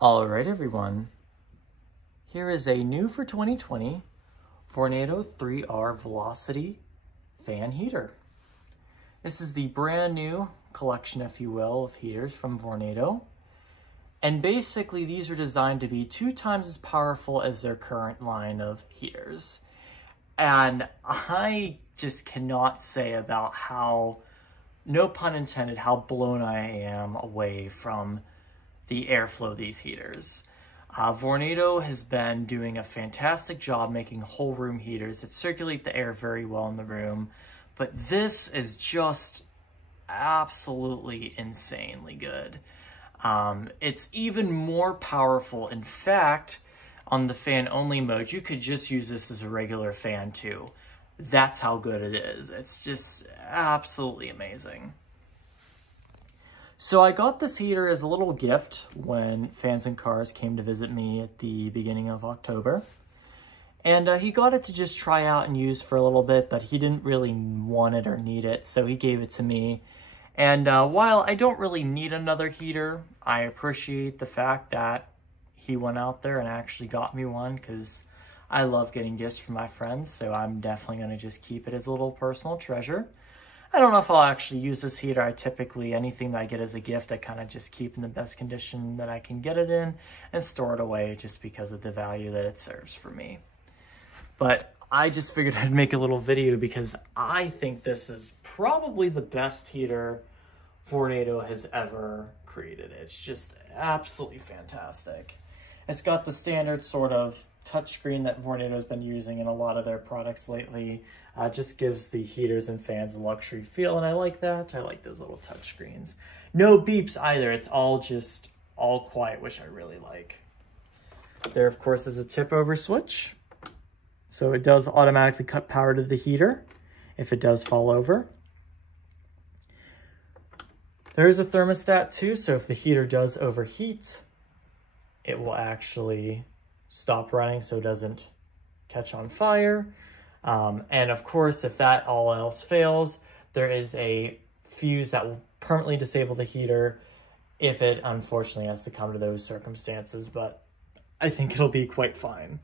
All right, everyone. Here is a new for 2020 Vornado 3R Velocity fan heater. This is the brand new collection, if you will, of heaters from Vornado. And basically, these are designed to be 2 times as powerful as their current line of heaters. And I just cannot say about how, no pun intended, how blown I am away from the airflow of these heaters. Vornado has been doing a fantastic job making whole room heaters that circulate the air very well in the room, but this is just absolutely insanely good. It's even more powerful. In fact, on the fan only mode, you could just use this as a regular fan too. That's how good it is. It's just absolutely amazing. So I got this heater as a little gift when Fans and Cars came to visit me at the beginning of October. And he got it to just try out and use for a little bit, but he didn't really want it or need it, so he gave it to me. And while I don't really need another heater, I appreciate the fact that he went out there and actually got me one, because I love getting gifts from my friends, so I'm definitely going to just keep it as a little personal treasure. I don't know if I'll actually use this heater. I typically, anything that I get as a gift, I kind of just keep in the best condition that I can get it in and store it away just because of the value that it serves for me. But I just figured I'd make a little video because I think this is probably the best heater Vornado has ever created. It's just absolutely fantastic. It's got the standard sort of touchscreen that Vornado's been using in a lot of their products lately. Just gives the heaters and fans a luxury feel, and I like that. I like those little touchscreens. No beeps either. It's all quiet, which I really like. There, of course, is a tip-over switch. So it does automatically cut power to the heater if it does fall over. There is a thermostat too, so if the heater does overheat, it will actually stop running so it doesn't catch on fire. And of course, if that all else fails, there is a fuse that will permanently disable the heater if it unfortunately has to come to those circumstances, but I think it'll be quite fine.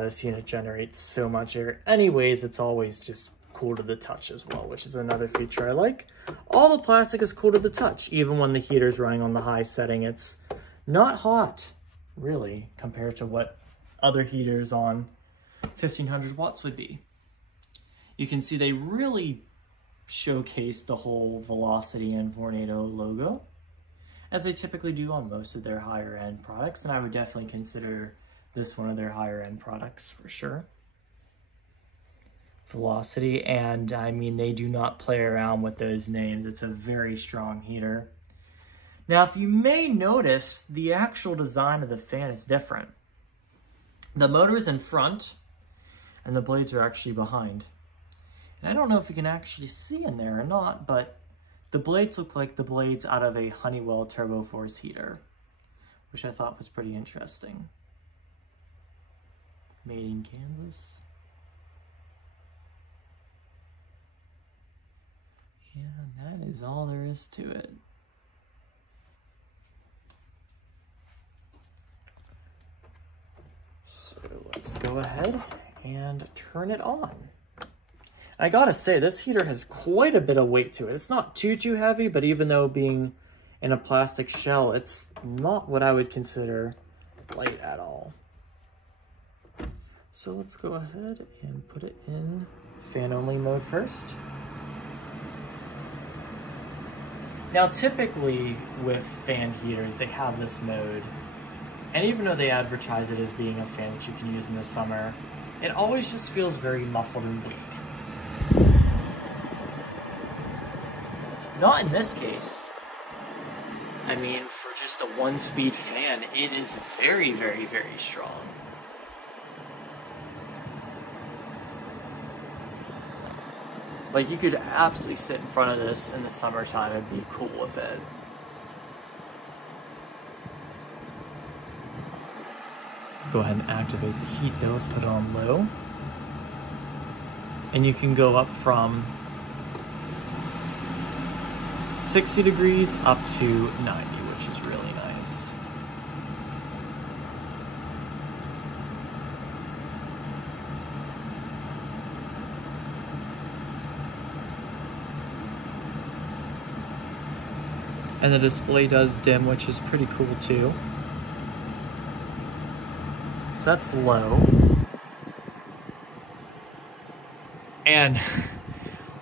This unit generates so much air. Anyways, it's always just cool to the touch as well, which is another feature I like. All the plastic is cool to the touch. Even when the heater's running on the high setting, it's not hot, really, compared to what other heaters on 1500 watts would be. You can see they really showcase the whole Velocity and Vornado logo, as they typically do on most of their higher end products, and I would definitely consider this one of their higher end products for sure. Velocity, and I mean, they do not play around with those names. It's a very strong heater. Now, if you may notice, the actual design of the fan is different. The motor is in front, and the blades are actually behind. And I don't know if you can actually see in there or not, but the blades look like the blades out of a Honeywell Turbo Force heater, which I thought was pretty interesting. Made in Kansas. And that is all there is to it. So let's go ahead and turn it on. I gotta say, this heater has quite a bit of weight to it. It's not too heavy, but even though being in a plastic shell, it's not what I would consider light at all. So let's go ahead and put it in fan only mode first. Now, typically with fan heaters, they have this mode, and even though they advertise it as being a fan that you can use in the summer, it always just feels very muffled and weak. Not in this case. I mean, for just a 1-speed fan, it is very, very, very strong. Like, you could absolutely sit in front of this in the summertime and be cool with it. Let's go ahead and activate the heat though. Let's put it on low. And you can go up from 60 degrees up to 90, which is really nice. And the display does dim, which is pretty cool too. So that's low. And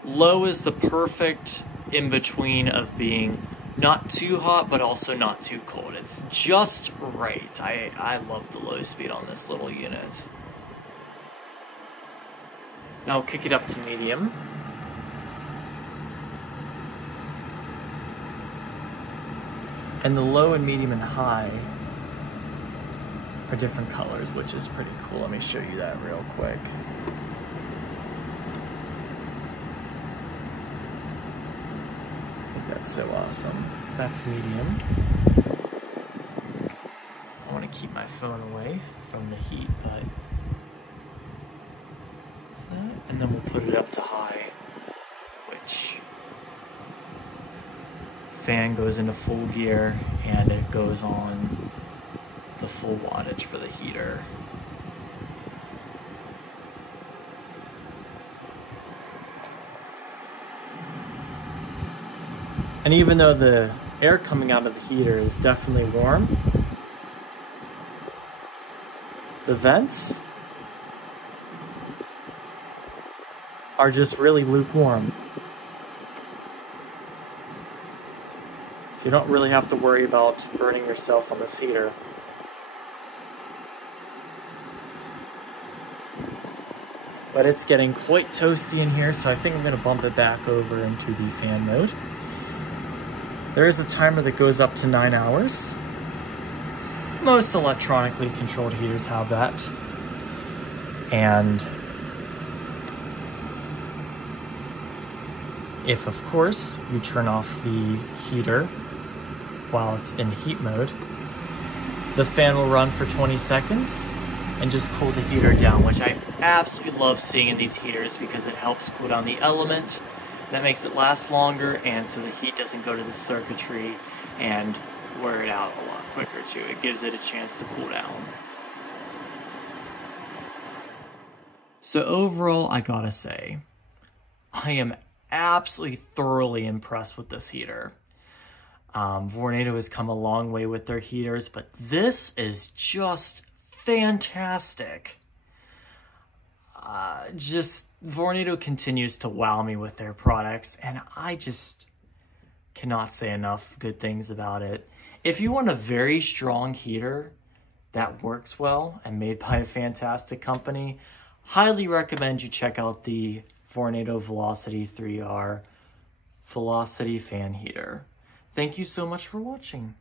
low is the perfect in-between of being not too hot, but also not too cold. It's just right. I love the low speed on this little unit. Now I'll kick it up to medium. And the low and medium and high are different colors, which is pretty cool. Let me show you that real quick. That's so awesome. That's medium. I want to keep my phone away from the heat, but that's that. And then we'll put it up to high, which fan goes into full gear and it goes on the full wattage for the heater. And even though the air coming out of the heater is definitely warm, the vents are just really lukewarm. You don't really have to worry about burning yourself on this heater. But it's getting quite toasty in here, so I think I'm going to bump it back over into the fan mode. There is a timer that goes up to 9 hours. Most electronically controlled heaters have that. And if, of course, you turn off the heater while it's in heat mode, the fan will run for 20 seconds and just cool the heater down, which I absolutely love seeing in these heaters because it helps cool down the element. That makes it last longer, and so the heat doesn't go to the circuitry and wear it out a lot quicker too. It gives it a chance to cool down. So overall, I gotta say, I am absolutely thoroughly impressed with this heater. Vornado has come a long way with their heaters, but this is just fantastic. Vornado continues to wow me with their products, and I just cannot say enough good things about it. If you want a very strong heater that works well and made by a fantastic company, highly recommend you check out the Vornado Velocity 3R Velocity fan heater. Thank you so much for watching.